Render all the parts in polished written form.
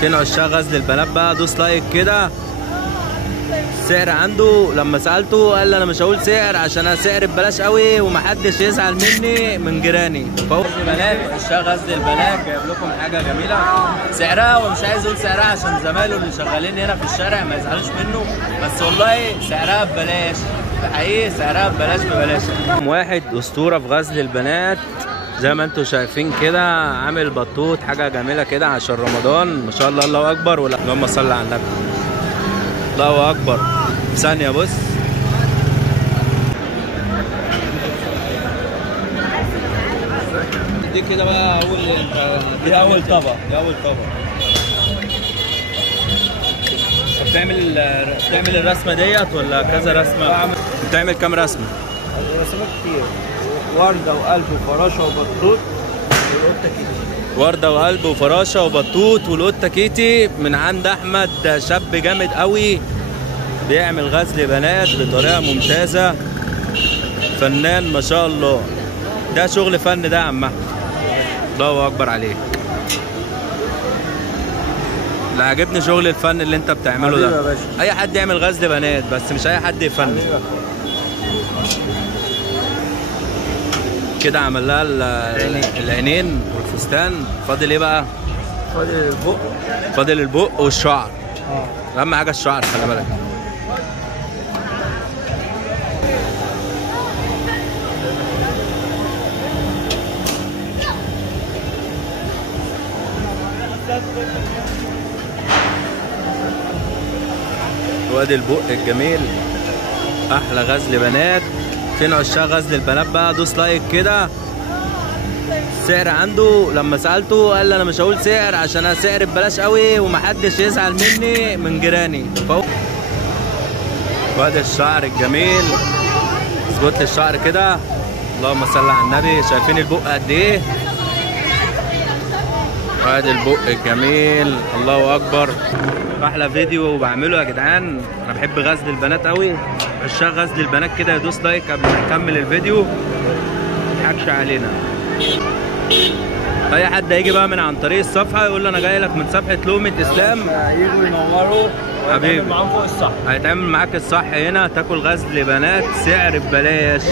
فين عشاق غزل البنات بقى؟ دوس لايك كده. السعر عنده لما سالته قال لي انا مش هقول سعر عشان انا سعر ببلاش قوي ومحدش يزعل مني من جيراني. فهو البنات عشاق غزل البنات جايب لكم حاجه جميله سعرها، ومش عايز اقول سعرها عشان زمايله اللي شغالين هنا في الشارع ما يزعلوش منه، بس والله سعرها ببلاش حقيقي، سعرها ببلاش ببلاش. واحد اسطوره في غزل البنات زي ما انتم شايفين كده، عامل بطوط حاجه جميله كده عشان رمضان ما شاء الله. الله اكبر، ولا اللهم صل على النبي. الله اكبر. ثانيه بص، دي كده بقى دي اول طبق، دي اول طبق. بتعمل الرسمه ديت ولا كذا رسمه؟ بتعمل كام رسمه؟ رسمات كتير، ورده وقلب وفراشه وبطوط والقطه كيتي. ورده وقلب وفراشه وبطوط والقطه كيتي من عند احمد، شاب جامد قوي بيعمل غزل بنات بطريقه ممتازه، فنان ما شاء الله. ده شغل فن ده يا عم احمد، الله اكبر عليك. لا عجبني شغل الفن اللي انت بتعمله ده. اي حد يعمل غزل بنات بس مش اي حد يفنن كده. عمل لها العينين والفستان. فاضل ايه بقى؟ فاضل البق. فاضل البق والشعر. اهم حاجه الشعر، خلي بالك. وادي البق الجميل، احلى غزل بنات. فين عشاق غزل البنات بقى؟ دوس لايك كده. السعر عنده لما سالته قال لي انا مش هقول سعر عشان انا سعر ببلاش قوي ومحدش يزعل مني من جيراني. وادي الشعر الجميل، اظبط لي الشعر كده. اللهم صل على النبي. شايفين البق قد ايه؟ وادي البق الجميل، الله اكبر. احلى فيديو بعمله يا جدعان، انا بحب غزل البنات قوي. عشاق غزل البنات كده يدوس لايك قبل ما نكمل الفيديو، ما تضحكش علينا. اي حد هيجي بقى من عن طريق الصفحه يقول له انا جاي لك من صفحه لقمه اسلام، هيجوا ينوروا حبيبي معاهم فوق الصح. هيتعمل معاك الصح هنا، تاكل غزل بنات سعر ببلاش.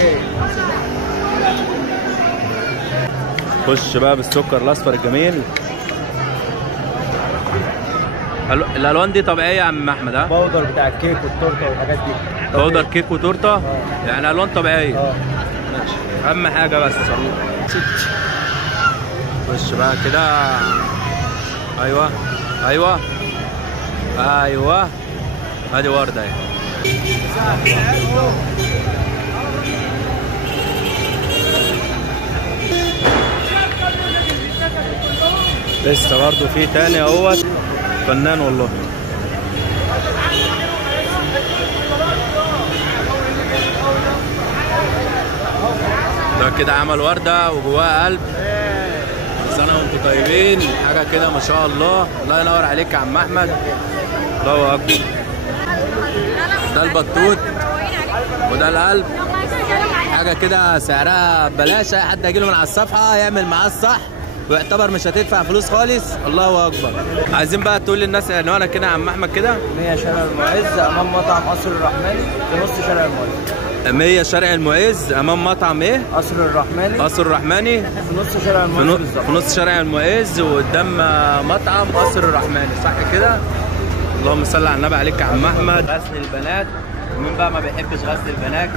خش بقى بالسكر الاصفر الجميل. الالوان دي طبيعيه يا عم احمد؟ ها، باودر بتاع الكيك والتورته والحاجات دي. باودر كيك وتورته يعني الوان طبيعيه. ماشي، اهم حاجه بس. خش بقى كده. ايوه ايوه ايوه، ادي ورده اهي. لسه برضه في تاني اهوت، فنان والله. ده كده عمل ورده وجواها قلب. سنه وانتم طيبين، حاجه كده ما شاء الله. الله ينور عليك يا عم احمد، الله اكبر. ده البطوط وده القلب، حاجه كده سعرها ببلاش. اي حد هيجيله من على الصفحه يعمل معاه الصح ويعتبر مش هتدفع فلوس خالص. الله اكبر. عايزين بقى تقول للناس عنواننا كده يا عم احمد كده. 100 شارع المعز امام مطعم قصر الرحماني في نص شارع المعز. 100 شارع المعز امام مطعم ايه؟ قصر الرحماني. قصر الرحماني في نص شارع المعز بالظبط. في نص شارع المعز وقدام مطعم قصر الرحماني، صح كده؟ اللهم صل على النبي عليك يا عم احمد. غزل البنات، مين بقى ما بيحبش غزل البنات؟